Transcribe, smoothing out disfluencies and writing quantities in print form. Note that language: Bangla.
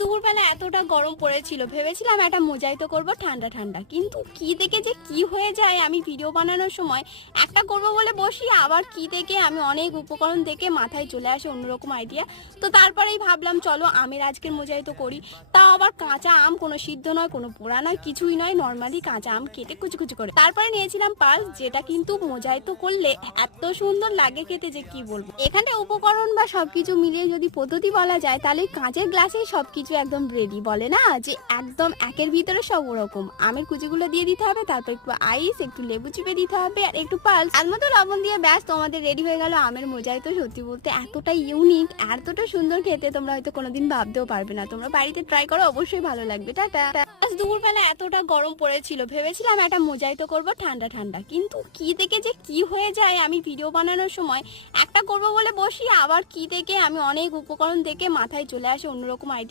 দুপুরবেলা এতটা গরম পড়েছিল, ভেবেছিলাম একটা মোজাইতো করব ঠান্ডা ঠান্ডা, কিন্তু কি থেকে যে কি হয়ে যায় আমি ভিডিও বানানোর সময় একটা করব বলে বসি, আবার কি থেকে আমি অনেক উপকরণ থেকে মাথায় চলে আসে অন্যরকম আইডিয়া। তো তারপরেই ভাবলাম চলো আমের আজকের মোজাইতো করি। তাও আবার কাঁচা আম, কোনো সিদ্ধ নয়, কোনো পোড়া নয়, কিছুই নয়, নর্মালি কাঁচা আম কেটে কুচি কুচি করে। তারপরে নিয়েছিলাম পালস, যেটা কিন্তু মোজাইতো করলে এত সুন্দর লাগে খেতে যে কি বলবো। এখানে উপকরণ বা সবকিছু মিলিয়ে যদি পদ্ধতি বলা যায় তাহলে কাঁচের গ্লাসেই সবকিছু একদম রেডি, বলে না যে একদম একের ভিতরে সব ওরকম। আমের কুচিগুলো দিয়ে দিতে হবে, তারপর একটু আইস, একটু লেবু চিপে দিতে হবে, আর একটু পালস, আর মতো লবণ দিয়ে ব্যাস তোমাদের রেডি হয়ে গেল আমের মোজাইতো। সত্যি বলতে এতটা ইউনিক, এতটা সুন্দর খেতে তোমরা হয়তো কোনোদিন ভাবতেও পারবে না। তোমরা বাড়িতে ট্রাই করো, অবশ্যই ভালো লাগবে। টাটা। দুপুরবেলা এতটা গরম পড়েছিল, ভেবেছিলাম একটা মোজাইতো করব ঠান্ডা ঠান্ডা, কিন্তু কি থেকে যে কি হয়ে যায় আমি ভিডিও বানানোর সময় একটা করব বলে বসি, আবার কি থেকে আমি অনেক উপকরণ থেকে মাথায় চলে আসে অন্যরকম আইডিয়া।